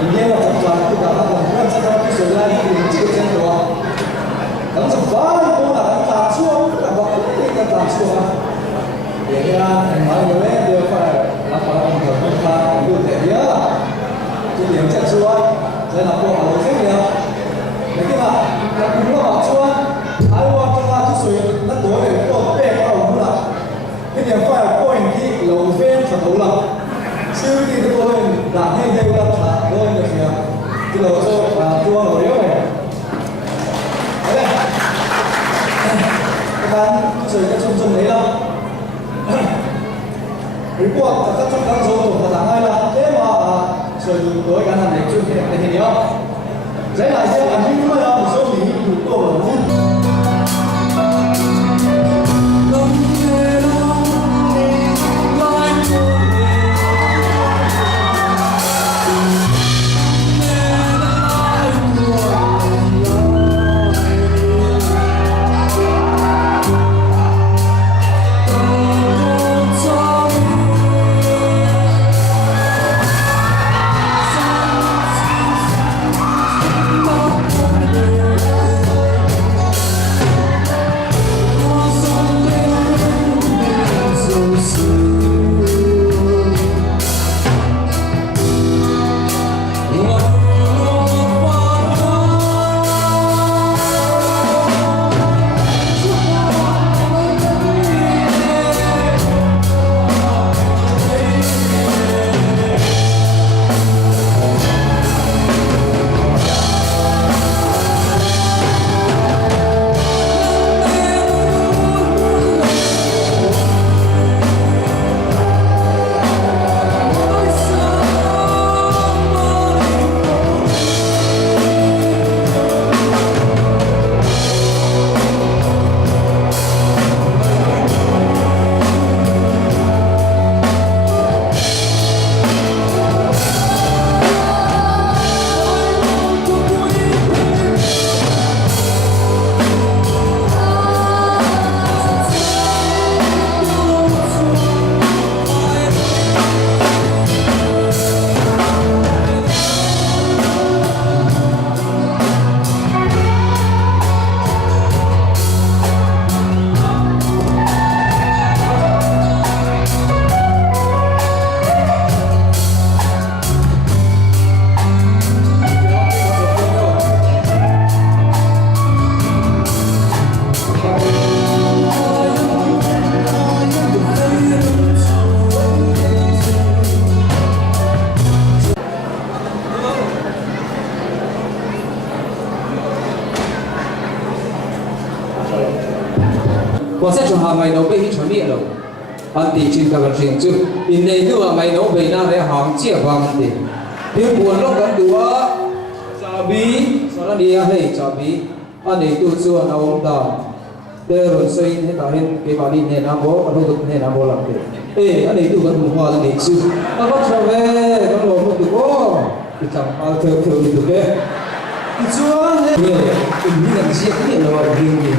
今天我总算不打算让这场比赛来领这个成果。等从法兰波那打出，那个那个打出啊，也啊，买个嘞就快，那法兰波他又得别了，就两只出啊，在那波好些了，你看嘛，那不老出啊，还有啊，他就是那多的多背到五了，那点快过去路边就好了。sau khi tôi lên làm hay đây là thả tôi được kìa cái đầu tôi và tua nổi yếu này đấy các bạn rồi cái chung đấy đâu cái cuộc các trong các số tổng là thằng ai là thế mà rồi đối cái này chung thì hình nhớ đấy là sẽ làm những cái một số lý đủ tổ và sẽ chọn hàng ngày nấu bê hít chuẩn bị rồi anh tỷ trên cả chuyện chứ in này nữa ngày nấu bê na để hàng chia vàng anh tỷ tiếng buồn lúc gần đũa chả bí sau đó đi hay chả bí anh ấy tu chùa nào ông ta để rồi xây hết cả hết cái bảo đi này nam bố anh không này nam bố làm gì ê anh ấy tu gần một hoa anh ấy chứ anh bắt trở về nó lột một được ô thì chẳng bao theo đi được đấy chúa này nhiều tình như là gì cũng nhiều là nhiều gì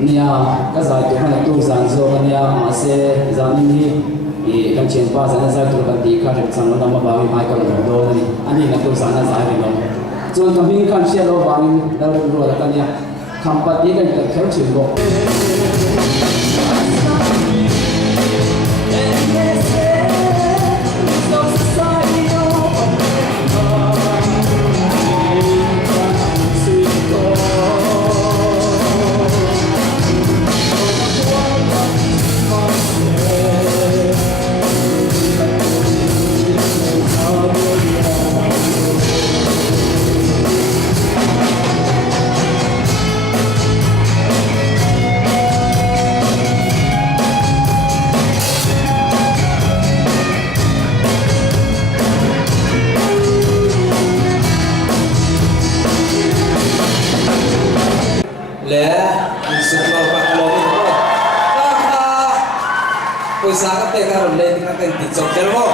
nia ka zai tu hana tu zan zo nia ma se zan ni e kan chen pa zan zai tu kan ti kha rem sang na ma ba mi mai ka lo do ni ani na tu zan na zai ni lo chuan ka min kan sia lo ba mi da ro la ka nia kham pa ti kan ka khel chin bo Pwesa ka te karon le ka te TikTok channel mo.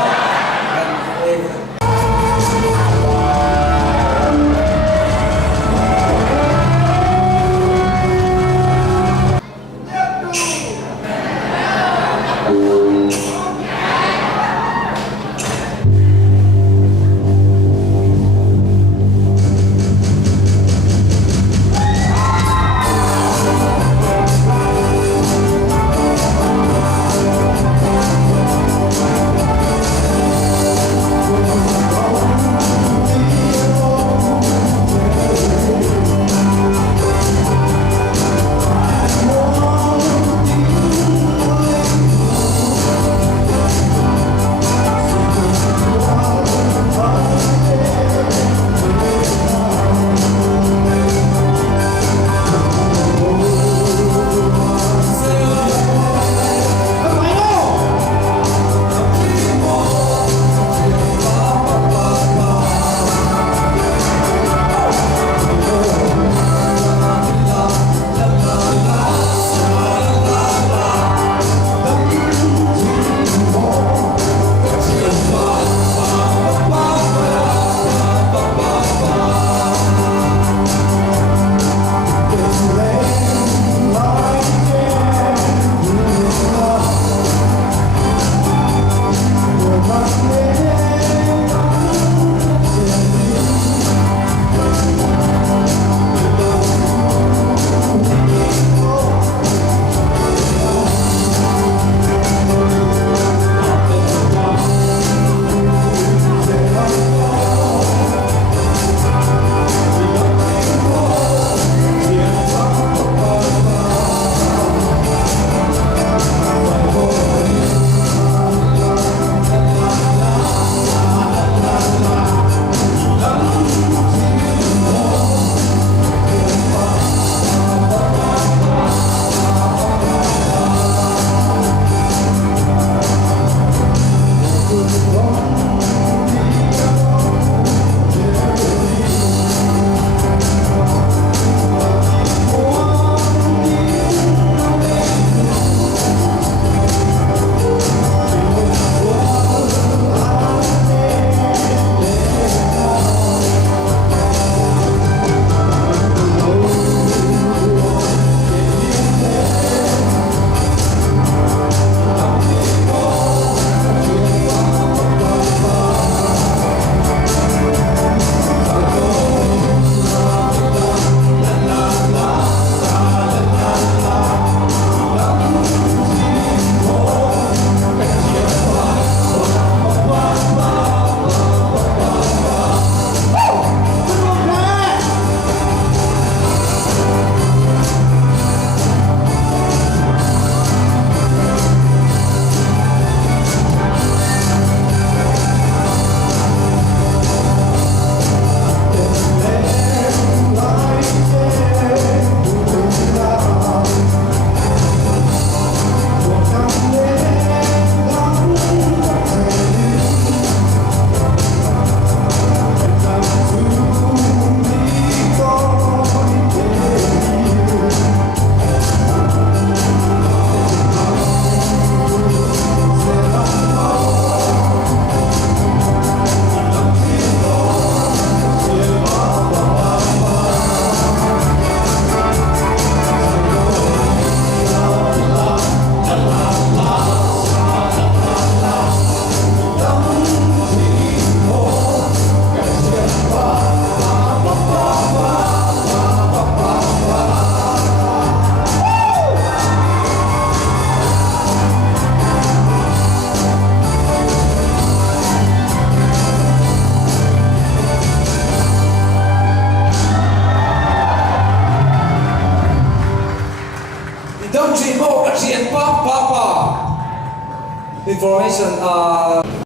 country mo ka chian pa information